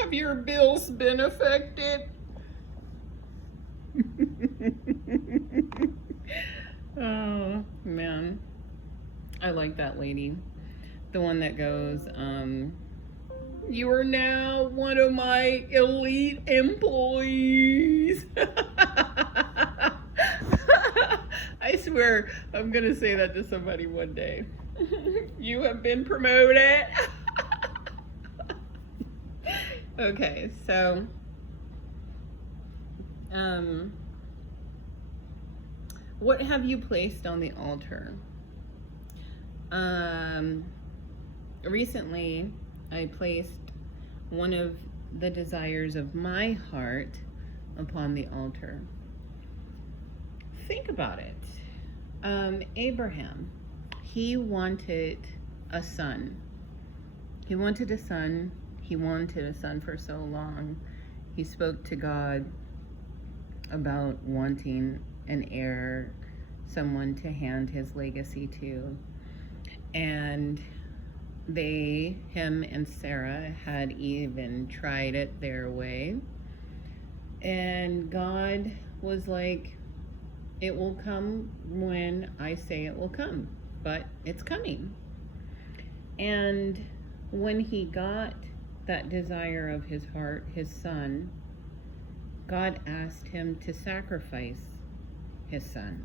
Have your bills been affected? Oh, man. I like that lady. The one that goes, you are now one of my elite employees. I swear I'm going to say that to somebody one day. You have been promoted. Okay, so what have you placed on the altar? Recently, I placed one of the desires of my heart upon the altar. Think about it. Abraham, he wanted a son. He wanted a son. He wanted a son for so long. He spoke to God about wanting an heir, someone to hand his legacy to. And him and Sarah had even tried it their way. And God was like, it will come when I say it will come, but it's coming. And when he got that desire of his heart, his son, God asked him to sacrifice his son.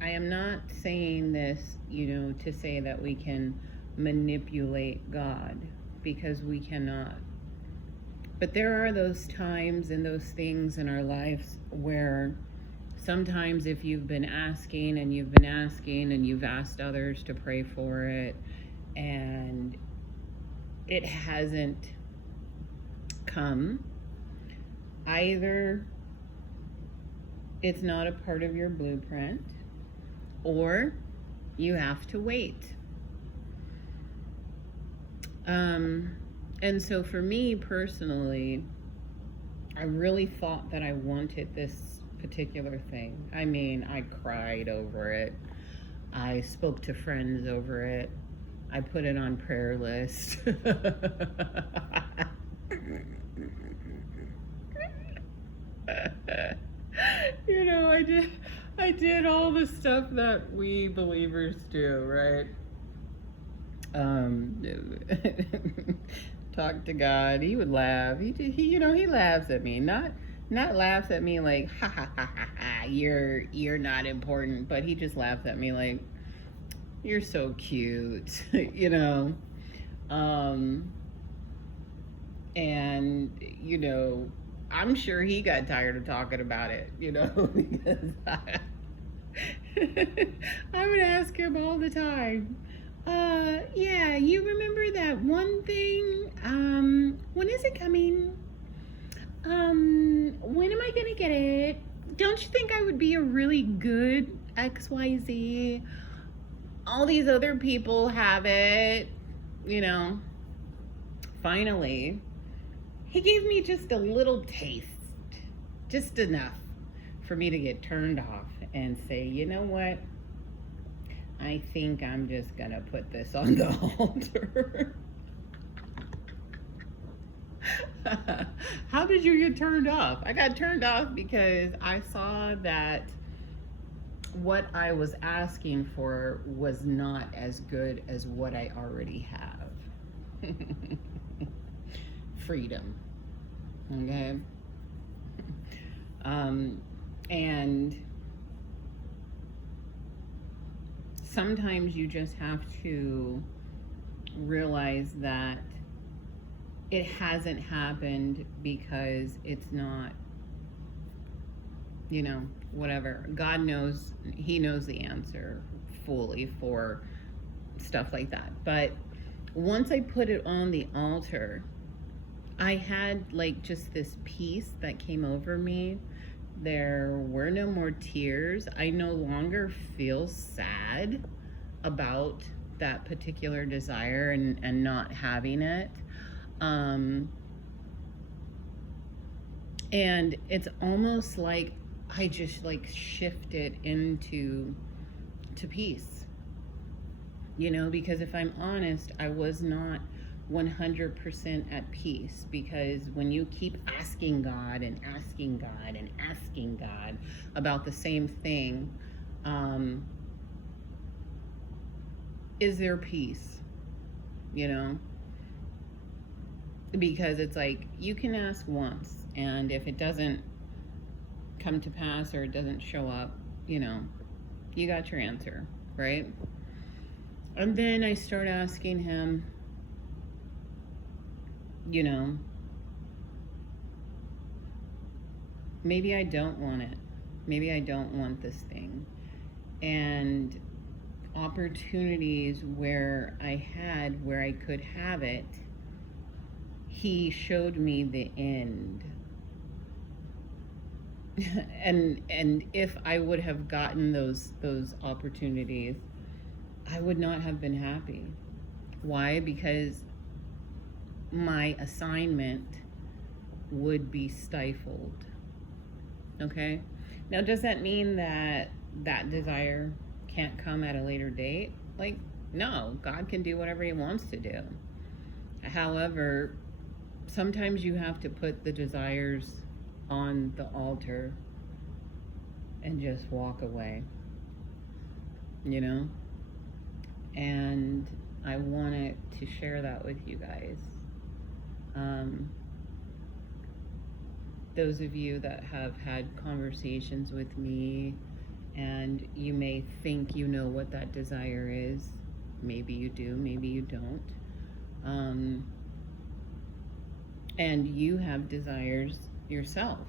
I am not saying this, to say that we can manipulate God, because we cannot. But there are those times and those things in our lives where sometimes if you've been asking and you've been asking and you've asked others to pray for it and it hasn't come, either it's not a part of your blueprint or you have to wait. And so for me personally, I really thought that I wanted this particular thing. I mean, I cried over it. I spoke to friends over it. I put it on prayer list. I did all the stuff that we believers do, right? Talk to God. He would laugh. He laughs at me. Not laughs at me like ha ha ha ha ha. You're not important, but he just laughs at me like you're so cute, And I'm sure he got tired of talking about it, because I would ask him all the time. Yeah, you remember that one thing? When is it coming? When am I gonna get it? Don't you think I would be a really good XYZ? All these other people have it, Finally, he gave me just a little taste, just enough for me to get turned off and say, you know what? I think I'm just gonna put this on the altar. How did you get turned off? I got turned off because I saw that what I was asking for was not as good as what I already have. Freedom. Okay? And sometimes you just have to realize that it hasn't happened because it's not, whatever. God knows, he knows the answer fully for stuff like that. But once I put it on the altar, I had just this peace that came over me. There were no more tears. I no longer feel sad about that particular desire and not having it. And it's almost like I just shifted into peace. because if I'm honest, I was not 100% at peace, because when you keep asking God and asking God and asking God about the same thing, is there peace? You know, because it's like you can ask once, and if it doesn't come to pass or it doesn't show up, you got your answer, right? And then I start asking him, maybe I don't want it. Maybe I don't want this thing. And opportunities where I could have it, he showed me the end. and if I would have gotten those opportunities, I would not have been happy. Why? Because my assignment would be stifled. Okay? Now, does that mean that desire can't come at a later date? Like, no, God can do whatever he wants to do. However, sometimes you have to put the desires on the altar and just walk away, and I wanted to share that with you guys. Those of you that have had conversations with me, and you may think you know what that desire is. Maybe you do, maybe you don't. And you have desires yourself,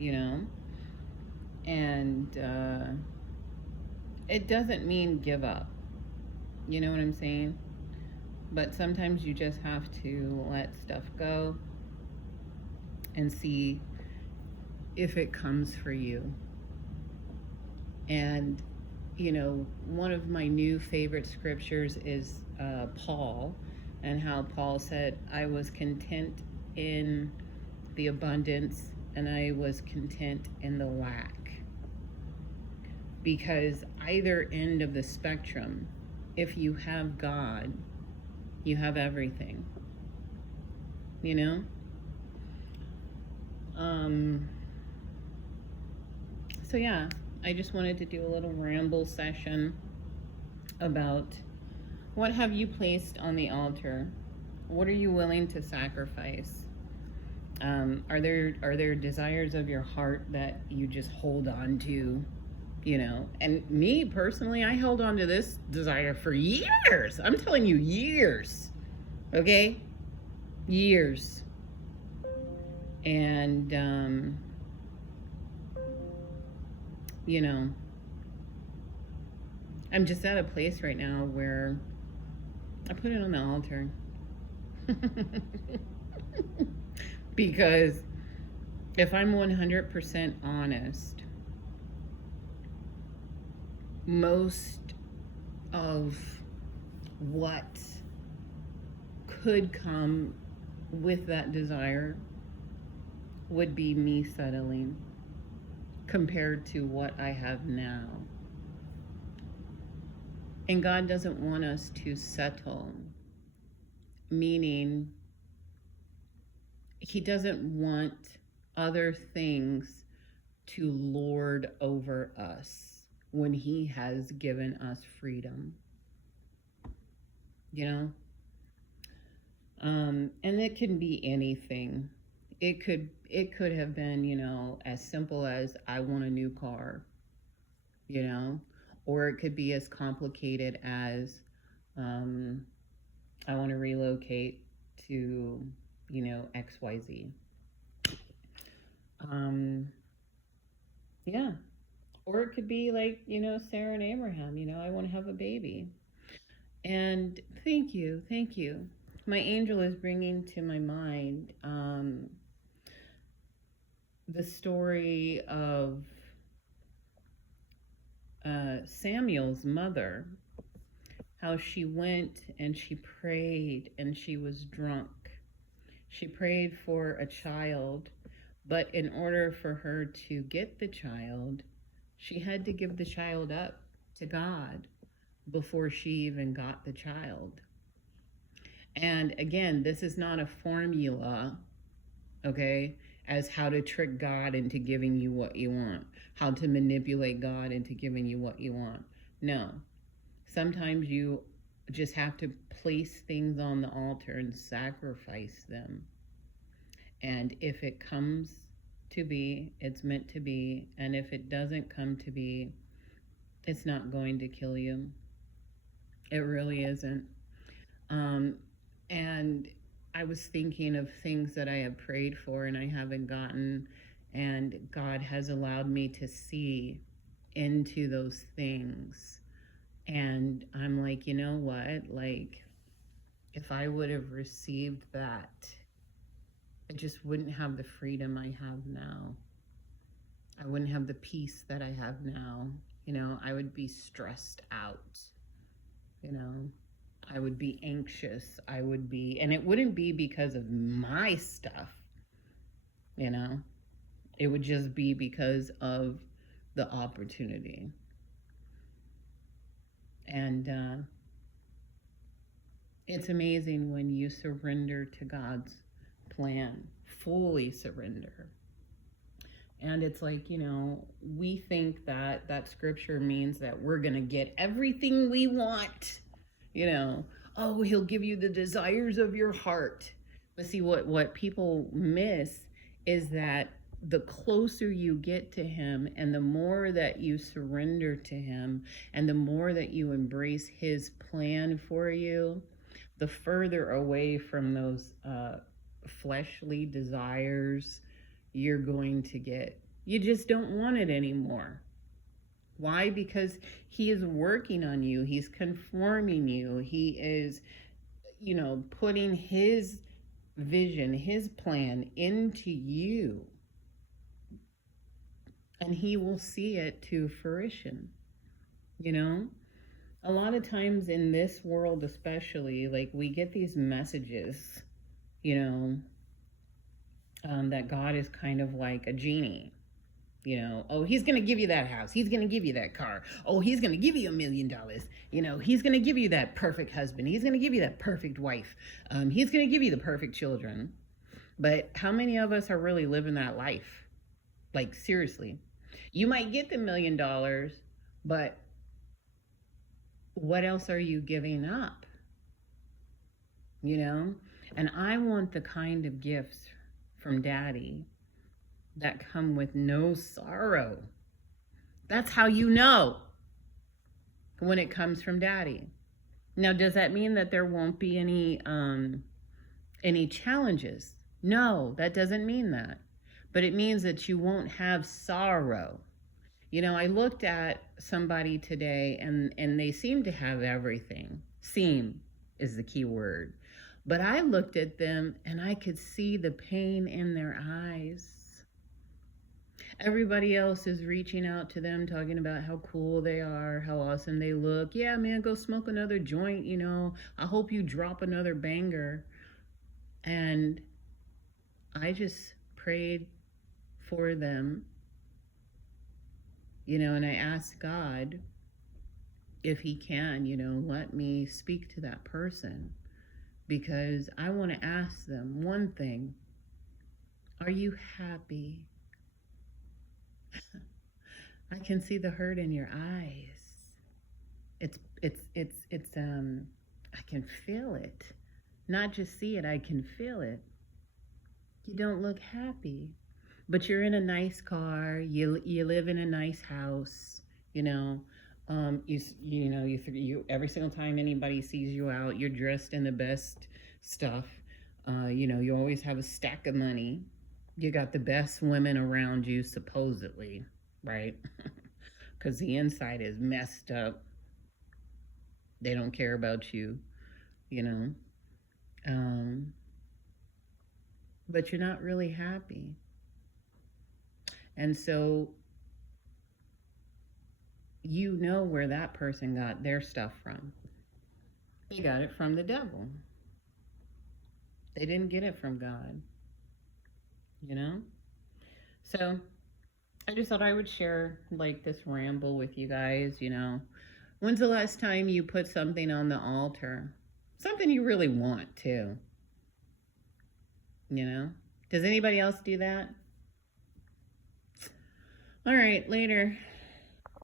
and it doesn't mean give up. You know what I'm saying? But sometimes you just have to let stuff go and see if it comes for you. And, one of my new favorite scriptures is Paul, and how Paul said, I was content in the abundance and I was content in the lack. Because either end of the spectrum, if you have God, you have everything. So yeah, I just wanted to do a little ramble session about what have you placed on the altar? What are you willing to sacrifice? Are there desires of your heart that you just hold on to? And me personally, I held on to this desire for years. I'm telling you, years. Okay? Years. And, I'm just at a place right now where I put it on the altar. Because if I'm 100% honest, most of what could come with that desire would be me settling compared to what I have now. And God doesn't want us to settle, meaning he doesn't want other things to lord over us when he has given us freedom. And it can be anything. It could have been, as simple as I want a new car, or it could be as complicated as I want to relocate to, XYZ. Yeah. Or it could be like, Sarah and Abraham, I want to have a baby. And thank you. My angel is bringing to my mind the story of Samuel's mother, how she went and she prayed and she was drunk. She prayed for a child, but in order for her to get the child, she had to give the child up to God before she even got the child. And again, this is not a formula, okay, as how to trick God into giving you what you want, how to manipulate God into giving you what you want. No. Sometimes you just have to place things on the altar and sacrifice them. And if it comes to be, it's meant to be. And if it doesn't come to be, it's not going to kill you. It really isn't. And I was thinking of things that I have prayed for and I haven't gotten, and God has allowed me to see into those things. And I'm like, you know what? Like, if I would have received that, I just wouldn't have the freedom I have now. I wouldn't have the peace that I have now. You know, I would be stressed out. You know, I would be anxious. I would be, and it wouldn't be because of my stuff, you know, it would just be because of the opportunity. And it's amazing when you surrender to God's plan, fully surrender. And it's like, you know, we think that that scripture means that we're going to get everything we want. You know, oh, he'll give you the desires of your heart. But see, what people miss is that the closer you get to him and the more that you surrender to him and the more that you embrace his plan for you, the further away from those fleshly desires you're going to get. You just don't want it anymore. Why? Because he is working on you. He's conforming you. He is, you know, putting his vision, his plan into you. And he will see it to fruition. You know, a lot of times in this world, especially, like we get these messages, you know, that God is kind of like a genie. You know, oh, he's going to give you that house. He's going to give you that car. Oh, he's going to give you $1 million. You know, he's going to give you that perfect husband. He's going to give you that perfect wife. He's going to give you the perfect children. But how many of us are really living that life? Like, seriously. You might get the $1 million, but what else are you giving up? You know? And I want the kind of gifts from Daddy that come with no sorrow. That's how you know when it comes from Daddy. Now, does that mean that there won't be any challenges? No, that doesn't mean that. But it means that you won't have sorrow. You know, I looked at somebody today and they seem to have everything. Seem is the key word. But I looked at them and I could see the pain in their eyes. Everybody else is reaching out to them, talking about how cool they are, how awesome they look. Yeah, man, go smoke another joint, you know. I hope you drop another banger. And I just prayed for them, you know, and I asked God if he can, you know, let me speak to that person. Because I want to ask them one thing. Are you happy? I can see the hurt in your eyes. I can feel it. Not just see it, I can feel it. You don't look happy, but you're in a nice car. You live in a nice house. You know, you every single time anybody sees you out, you're dressed in the best stuff. You know, you always have a stack of money. You got the best women around you, supposedly, right? Because the inside is messed up. They don't care about you, you know. But you're not really happy. And so you know where that person got their stuff from. They got it from the devil. They didn't get it from God, you know? So I just thought I would share like this ramble with you guys, you know. When's the last time you put something on the altar? Something you really want, too. You know? Does anybody else do that? All right, later.